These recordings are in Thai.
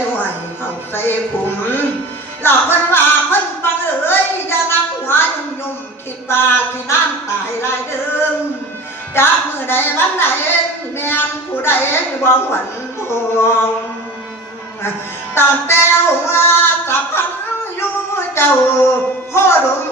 หน่วยเข้าใส่ขุมหลอกคนว่าคนฟังเอ้ยอย่านั่งหัวยุ่มยุ่มคิดว่าที่น้ำตายลายเดิมจากมือใดวันใดแม่นผู้ใดบ่หวนพงตั้งแต่ว่าสับพันอยู่เจ้าโคดม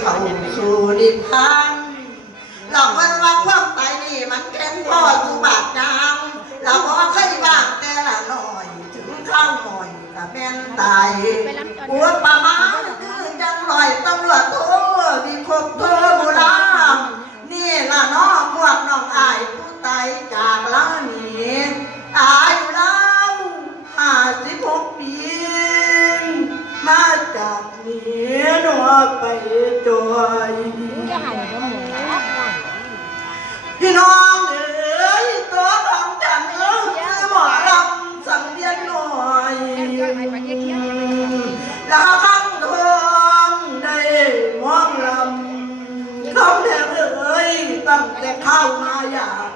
เข้าสู่นิพพานเราพันว่าความตายนี่มันแก่นพ่ออยู่บาดนางเราพอเคยบ้างแต่ละหน่อยถึงข้าวหน่อยก็แม่นตายปวดประมาคือจังลอยตำรวจโทมีครบโทโบราณนี่ละน้อพวกน้องอายผู้ตายจากล้านี้อายุแล้วห้าสิบหกปี ไปจอยพี่น้องเอ๋ยตัวของฉันเอ๋ยคือหมอลำสังเวียนหน่อยลาคังทองได้มองลำคำแทบเอ๋ยตั้งแต่เข้ามาอย่าง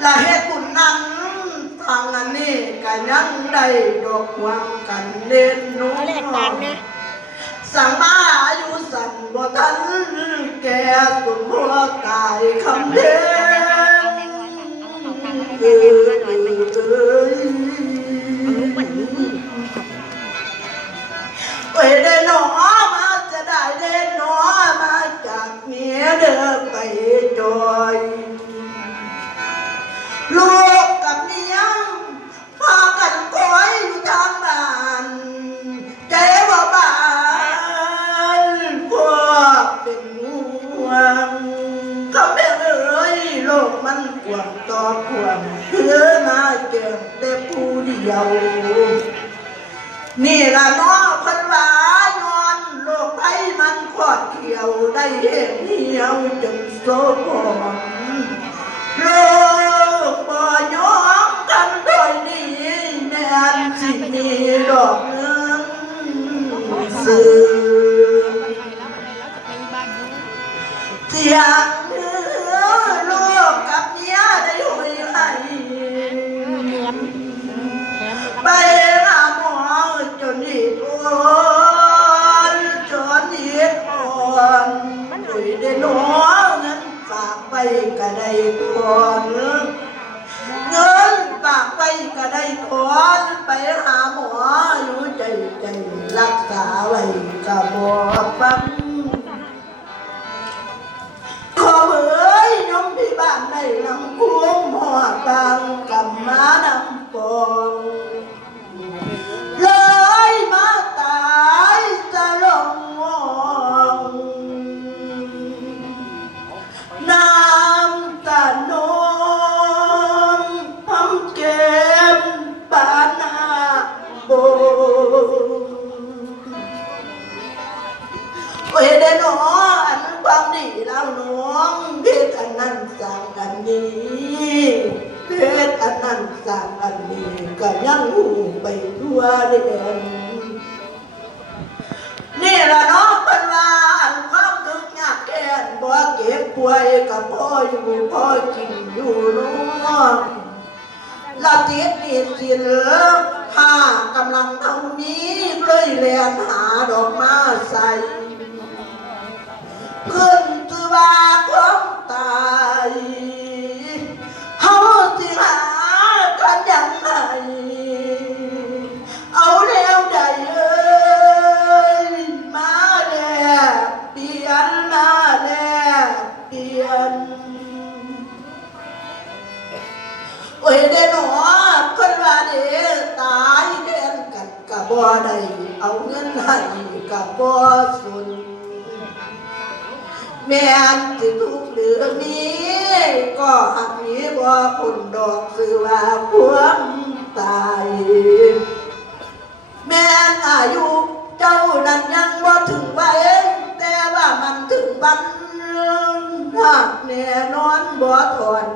และเหตุบุญนั้นทางอันนี้ก็ยังได้ดอกหวังกันเล่นน้อ สั่งมาอายุสั่นบ่ทันแก่ตุนหัวกายคำเดิน กมันกว้างต่อกว้างเพื่อมาเจอแต่ผู้เดียว นี่ละน้อพันวานอนโลกไทยมันขอดเขียวได้เห็นเหี่ยวจนโซบอมโลกบ่ยอมกันโดยนี้แม่นสิมีดอกหนึงสื่อ กไปก็ได้ก่อนเงินฝากไปก็ได้ถอนไปหาหมออยู่ใจใจรักษาไว้ก็บอกฟังขอเอ๋ยยมพี่บ้านในลำคุ้มหัวบางกำมานำปอง สั่งอันนี้เพชรอันนั้นสั่งอันนี้ก็ยังหูไปทั่วเด่นนี่ละเนาะเป็นว่าอันความทุกข์ยากแค้นบ่เก็บป่วยกับพ่ออยู่พ่อกินอยู่น้องละติดนี่สิเลือผ้ากำลังเท่านี้เลยแลนหาดอกมาใส่ นโอ้ยเด้หนอคนว่าเด้ตายเด่นกันกับบ่ได้เอาเงินให้กับบ่สนแม่นสิทุกข์หรือมีก็หักนี้บ่ผลดอกสื่อว่าพวงตาย แม่นอายุเจ้านั้นยังบ่ถึง แน่นอนบ่ถอน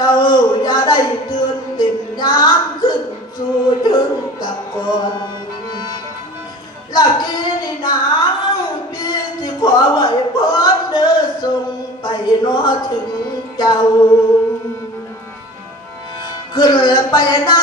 เจ้าอย่าได้เตือนติ่มย้ำขึ้นสู่ถึงตะกอนลักกี้นี่หนาวพี่ที่ขอไว้พรเดินส่งไปนอถึงเจ้า ขึ้นไปนา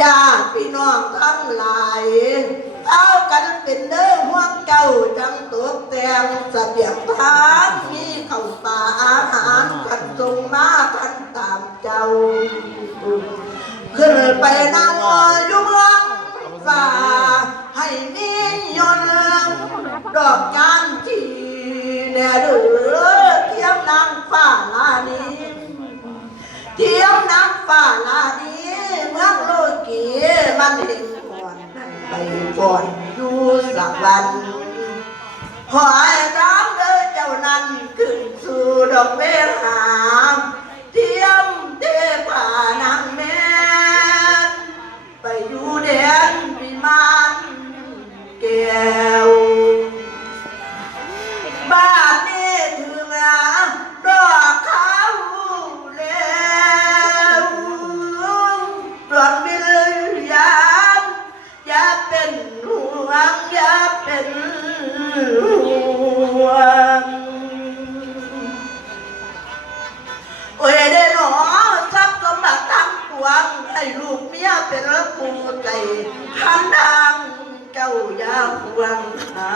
ญาติพี่น้องทั้งหลายเอากันเป็นเด้อห่วงเจ้าจังตกแต่งเสบียงทานมีข้าวปลาอาหารกันทรงมากันตามเจ้า ขึ้นไปนั่งยู่เมืองฟ้าให้มียนดอกจานทีแน่เด้อเทียมนางฟ้าลานี้เทียมนักฟ้าลาดีเมืองโลกีมั นเห็นก่อนไปก่อนอยู่สักวันขอให้ร้องเด้อเจ้านั้นขึ้นสู่ดอกเบี้ยหาเทียมเทพานางแม่ ยเป็นรักปูใจหันดังเจ้าอย่าหวงหา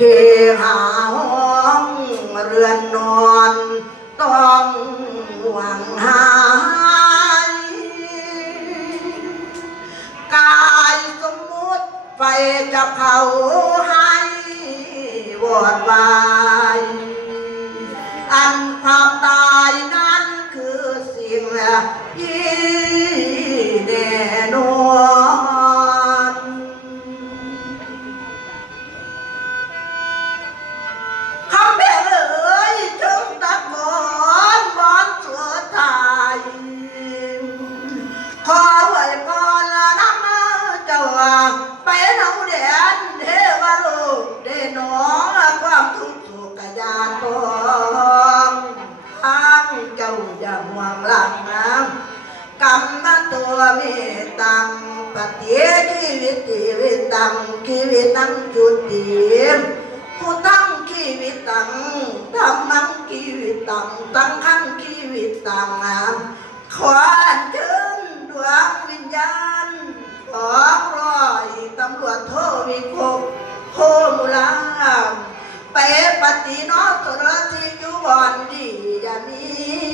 เฮหาห้องเรือนนอน ต้องหวังหายกายสมมุติไปจะเผาให้วอดวาย อันความตาย ตังชีวิตังจุติผู้ตั้งชีวิตังธรรมังชีวิตังตั้งขังชีวิตังขออัญเชิญดวงวิญญาณของร้อยตำรวจโทวิภพโคมุลามไปปฏิโนตรที่อยู่บอนดีอย่ามี